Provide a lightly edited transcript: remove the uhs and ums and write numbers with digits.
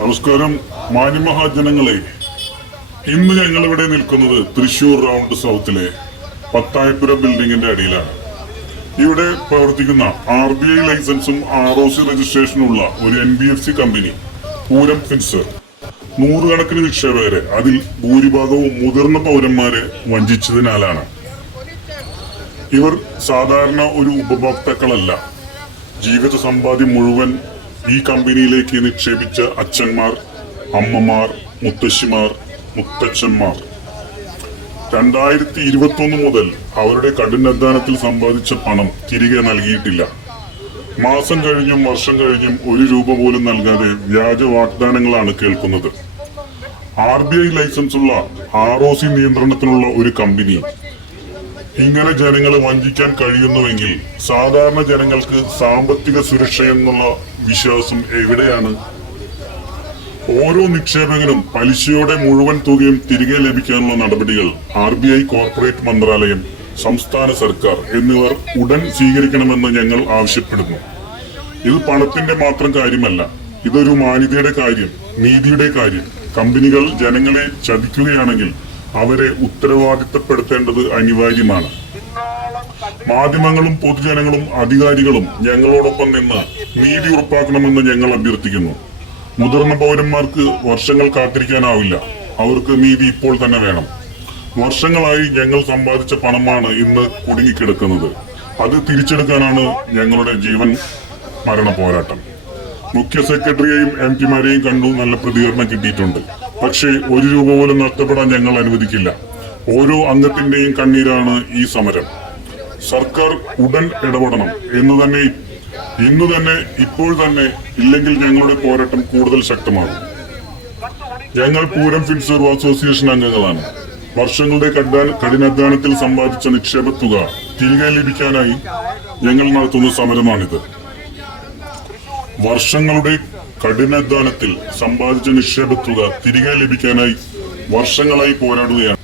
നമസ്കാരം മാന്യമഹാജനങ്ങളെ, ഇന്ന് ഞങ്ങൾ ഇവിടെ നിൽക്കുന്നത് തൃശൂർ റൗണ്ട് സൗത്തിലെ പത്തായപ്പുര ബിൽഡിങ്ങിന്റെ അടിയിലാണ്. ഇവിടെ പ്രവർത്തിക്കുന്ന RBI ലൈസൻസും ROC രജിസ്ട്രേഷനുള്ള ഒരു NBFC കമ്പനി പൂരം ഫിൻസർ നൂറുകണക്കിന് നിക്ഷേപകരെ, അതിൽ ഭൂരിഭാഗവും മുതിർന്ന പൗരന്മാരെ വഞ്ചിച്ചതിനാലാണ്. ഇവർ സാധാരണ ഒരു ഉപഭോക്താക്കളല്ല. ജീവിത സമ്പാദ്യം മുഴുവൻ ഈ കമ്പനിയിലേക്ക് നിക്ഷേപിച്ച അച്ഛന്മാർ, അമ്മമാർ, മുത്തശ്ശിമാർ, മുത്തച്ഛന്മാർ 2021 മുതൽ അവരുടെ കഠിനാധ്വാനത്തിൽ സമ്പാദിച്ച പണം തിരികെ നൽകിയിട്ടില്ല. മാസം കഴിഞ്ഞും വർഷം കഴിഞ്ഞും ഒരു രൂപ പോലും നൽകാതെ വ്യാജ വാഗ്ദാനങ്ങളാണ് കേൾക്കുന്നത്. RBI ലൈസൻസുള്ള ROC നിയന്ത്രണത്തിനുള്ള ഒരു കമ്പനി ഇങ്ങനെ ജനങ്ങളെ വഞ്ചിക്കാൻ കഴിയുന്നുവെങ്കിൽ സാധാരണ ജനങ്ങൾക്ക് സാമ്പത്തിക സുരക്ഷ എന്നുള്ള വിശ്വാസം എവിടെയാണ്? ഓരോ നിക്ഷേപകനും പലിശയോടെ മുഴുവൻ തുകയും തിരികെ ലഭിക്കാനുള്ള നടപടികൾ RBI, കോർപ്പറേറ്റ് മന്ത്രാലയം, സംസ്ഥാന സർക്കാർ എന്നിവർ ഉടൻ സ്വീകരിക്കണമെന്ന് ഞങ്ങൾ ആവശ്യപ്പെടുന്നു. ഇത് പണത്തിന്റെ മാത്രം കാര്യമല്ല, ഇതൊരു മാന്യതയുടെ കാര്യം, നീതിയുടെ കാര്യം. കമ്പനികൾ ജനങ്ങളെ ചതിക്കുകയാണെങ്കിൽ അവരെ ഉത്തരവാദിത്തപ്പെടുത്തേണ്ടത് അനിവാര്യമാണ്. മാധ്യമങ്ങളും പൊതുജനങ്ങളും അധികാരികളും ഞങ്ങളോടൊപ്പം നിന്ന് നീതി ഉറപ്പാക്കണമെന്ന് ഞങ്ങൾ അഭ്യർത്ഥിക്കുന്നു. മുതിർന്ന പൗരന്മാർക്ക് വർഷങ്ങൾ കാത്തിരിക്കാനാവില്ല. അവർക്ക് നീതി ഇപ്പോൾ തന്നെ വേണം. വർഷങ്ങളായി ഞങ്ങൾ സമ്പാദിച്ച പണമാണ് ഇന്ന് കുടുങ്ങിക്കിടക്കുന്നത്. അത് തിരിച്ചെടുക്കാനാണ് ഞങ്ങളുടെ ജീവൻ മരണ പോരാട്ടം. മുഖ്യ സെക്രട്ടറിയെയും MP-മാരെയും കണ്ടു, നല്ല പ്രതികരണം കിട്ടിയിട്ടുണ്ട്. പക്ഷേ ഒരു രൂപ പോലും നഷ്ടപ്പെടാൻ ഞങ്ങൾ അനുവദിക്കില്ല. ഓരോ അംഗത്തിന്റെയും കണ്ണീരാണ് ഈ സമരം. സർക്കാർ ഉടൻ ഇടപെടണം ഇന്നു തന്നെ, ഇപ്പോൾ തന്നെ. ഇല്ലെങ്കിൽ ഞങ്ങളുടെ പോരാട്ടം കൂടുതൽ ശക്തമാകും. ഞങ്ങൾ പൂരം ഫിൻസർ അസോസിയേഷൻ അംഗങ്ങളാണ്. വർഷങ്ങളുടെ കഠിനാധ്വാനത്തിൽ സമ്പാദിച്ച നിക്ഷേപ തുക തിരികെ ലഭിക്കാനായി ഞങ്ങൾ നടത്തുന്ന സമരമാണിത്. വർഷങ്ങളുടെ കഠിനാധ്വാനത്തിൽ സമ്പാദിച്ച നിക്ഷേപ തുക തിരികെ ലഭിക്കാനായി വർഷങ്ങളായി പോരാടുകയാണ്.